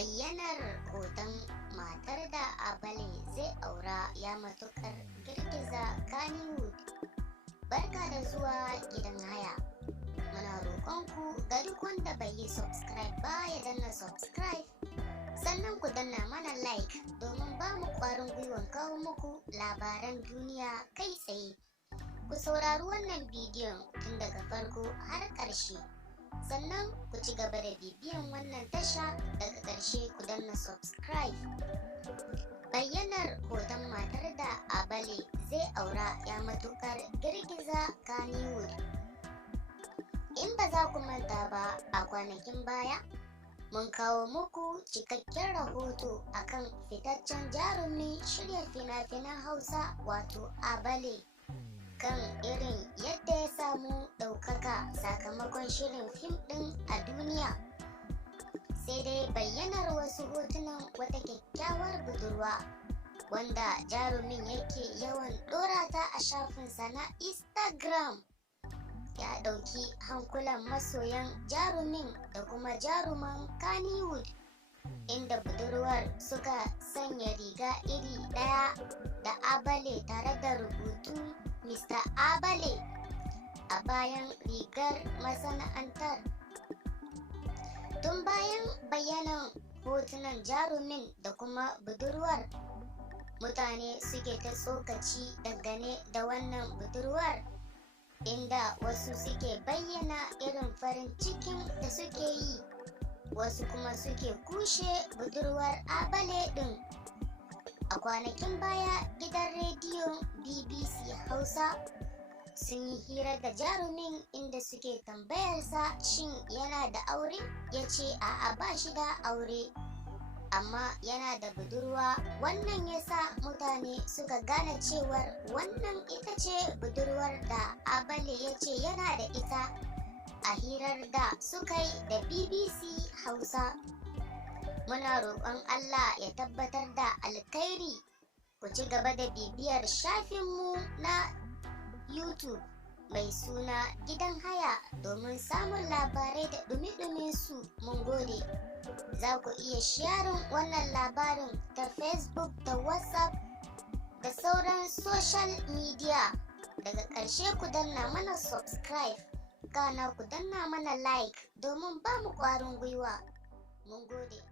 Bayyanar hoton matar da Abale zai aura ya matukar girgiza Kannywood. Barka da zuwa gidan haya. Muna roƙonku ga duk wanda bai yi subscribe ba ya danna subscribe, sannan ku danna mana like domin ba mu ƙwarin gwiwan kawo muku labaran duniya kai tsaye. Ku saurari wannan bidiyon tun daga farko har ƙarshe, sannan ku ci gaba da bibiyan wannan tasha daga ƙarshe ku danna subscribe. Bayyanar hoton matar da Abale zai aura ya matukar girgiza Kannywood. In ba za ku manta ba, a kwanakin baya mun kawo muku cikakken rahoto akan fitaccen jarumin shirya fina-finan Hausa wato Abale, kan irin yadda ya samu ɗaukaka sakamakon shirin fim ɗin a duniya. Sai dai bayyanar wasu hotunan wata kyakkyawar budurwa wanda jarumin yake yawan ɗora ta a shafinsa na Instagram ya ɗauki hankulan masoyan jarumin da kuma jaruman Kannywood, inda budurwar suka sanya riga iri ɗaya da Abale tare da rubutu Mr. Abale a bayan rigar masana'antar. Tun bayan bayanan hotunan jarumin da kuma budurwar, mutane suke ta tsokaci dangane da wannan budurwar, inda wasu suke bayyana irin farin cikin da suke yi, wasu kuma suke kushe budurwar Abale ɗin. A kwanakin baya gidan rediyon BBC Hausa sun yi hira da jarumin, inda suke tambayarsa shin yana da aure. Ya ce a'a, ba shi da aure amma yana da budurwa. Wannan yasa mutane suka gane cewar wannan ita ce budurwar da Abale ya ce yana da ita a hirar da suka yi da BBC Hausa. Muna roƙon Allah ya tabbatar da alkhairi. Ku ci gaba da bibiyar shafinmu na YouTube mai suna Gidan Haya domin samun labarai da ɗumi-ɗumin su. Mun gode. Za ku iya sharing wannan labarin ta Facebook da WhatsApp da sauran social media. Daga ƙarshe ku danna mana subscribe, kana ku danna mana like domin ba mu ƙwarin gwiwa. Mun gode.